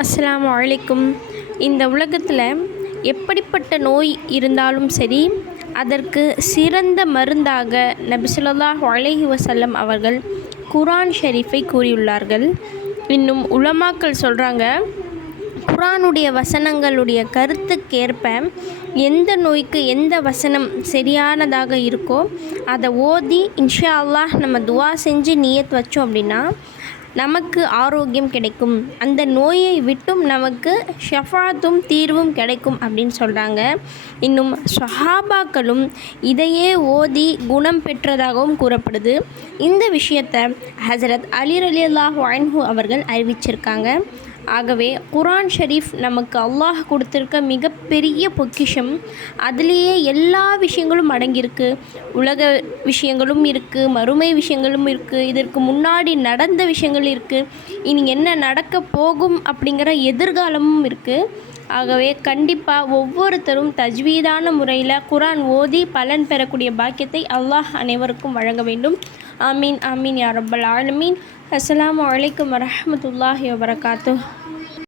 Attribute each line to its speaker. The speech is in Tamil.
Speaker 1: அஸ்ஸலாமு அலைக்கும். இந்த உலகத்தில் எப்படிப்பட்ட நோய் இருந்தாலும் சரி அதற்கு சிறந்த மருந்தாக நபி ஸல்லல்லாஹு அலைஹி அவர்கள் குரான் ஷெரீஃபை கூறியுள்ளார்கள். இன்னும் உலமாக்கள் சொல்கிறாங்க குரானுடைய வசனங்களுடைய கருத்துக்கேற்ப எந்த நோய்க்கு எந்த வசனம் சரியானதாக இருக்கோ அதை ஓதி இன்ஷா அல்லாஹ் நம்ம துவா செஞ்சு நியத் வச்சோம் அப்படின்னா நமக்கு ஆரோக்கியம் கிடைக்கும். அந்த நோயை விட்டும் நமக்கு ஷஃபாத்தும் தீர்வும் கிடைக்கும் அப்படின்னு சொல்கிறாங்க இன்னும் சஹாபாக்களும் இதையே ஓதி குணம் பெற்றதாகவும் கூறப்படுது. இந்த விஷயத்தை ஹசரத் அலி அலி அல்லாஹ் அவர்கள் அறிவிச்சிருக்காங்க. ஆகவே குரான் ஷரீஃப் நமக்கு அல்லாஹ் கொடுத்துருக்க மிகப்பெரிய பொக்கிஷம். அதுலேயே எல்லா விஷயங்களும் அடங்கியிருக்கு. உலக விஷயங்களும் இருக்குது மறுமை விஷயங்களும் இருக்குது இதற்கு முன்னாடி நடந்த விஷயங்கள் இருக்குது இனி என்ன நடக்க போகும் அப்படிங்கிற எதிர்காலமும் இருக்குது ஆகவே கண்டிப்பாக ஒவ்வொருத்தரும் தஜ்வீதான முறையில் குரான் ஓதி பலன் பெறக்கூடிய பாக்கியத்தை அல்லாஹ் அனைவருக்கும் வழங்க வேண்டும். ஆமீன் ஆமீன் யா ரப்பல் ஆலமீன். அஸ்லாம் வலைக்கம் வரமத்துல்லாஹி வபரகாத்துஹ்.